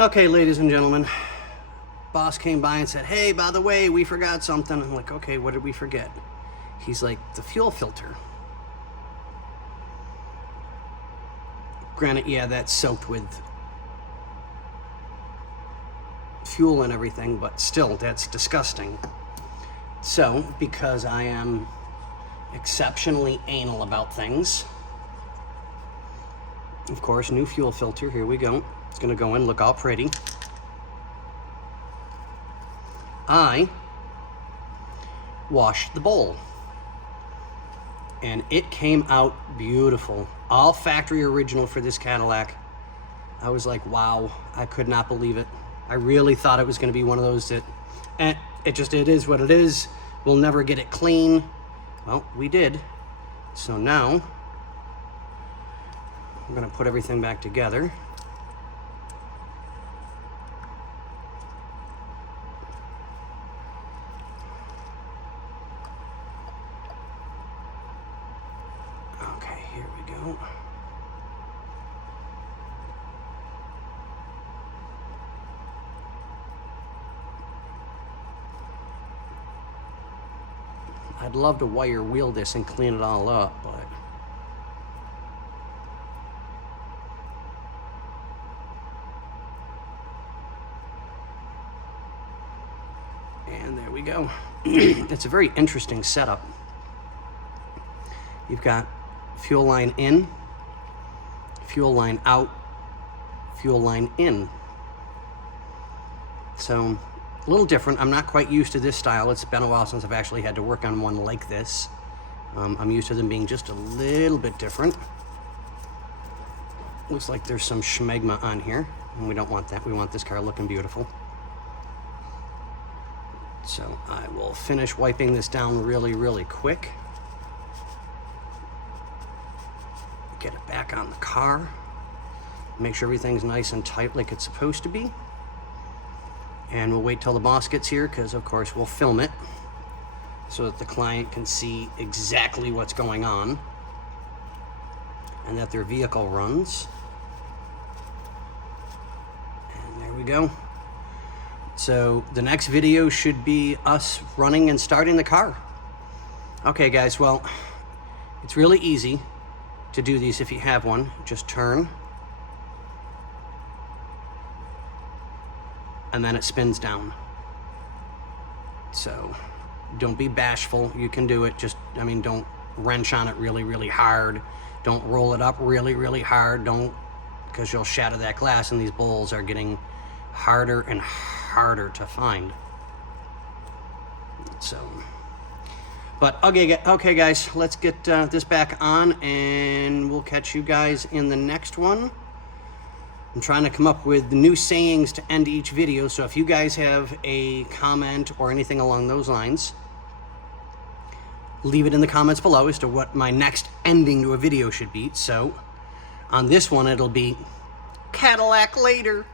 Okay, ladies and gentlemen, boss came by and said, hey, by the way, we forgot something. I'm like, okay, what did we forget? He's like, the fuel filter. Granted, yeah, that's soaked with fuel and everything, but still, that's disgusting. So, because I am exceptionally anal about things, of course, new fuel filter, here we go. It's gonna go in, look all pretty. I washed the bowl and it came out beautiful. All factory original for this Cadillac. I was like, wow, I could not believe it. I really thought it was gonna be one of those that, it is what it is. We'll never get it clean. Well, we did. So now, I'm gonna put everything back together. Okay, here we go. I'd love to wire wheel this and clean it all up, but and there we go. It's a very interesting setup. You've got fuel line in, fuel line out, fuel line in. So a little different. I'm not quite used to this style. It's been a while since I've actually had to work on one like this. I'm used to them being just a little bit different. Looks like there's some schmegma on here, and we don't want that. We want this car looking beautiful. So I will finish wiping this down really, really quick. Get it back on the car. Make sure everything's nice and tight like it's supposed to be. And we'll wait till the boss gets here because, of course, we'll film it so that the client can see exactly what's going on and that their vehicle runs. And there we go. So the next video should be us running and starting the car. Okay, guys, well, it's really easy to do these if you have one. Just turn, and then it spins down. So don't be bashful. You can do it. Just, I mean, don't wrench on it really, really hard. Don't roll it up really, really hard. Don't, because you'll shatter that glass, and these bowls are getting harder and harder to find. So, but okay guys, let's get this back on, and we'll catch you guys in the next one. I'm trying to come up with new sayings to end each video, so if you guys have a comment or anything along those lines, leave it in the comments below as to what my next ending to a video should be. So on this one, it'll be Cadillac later.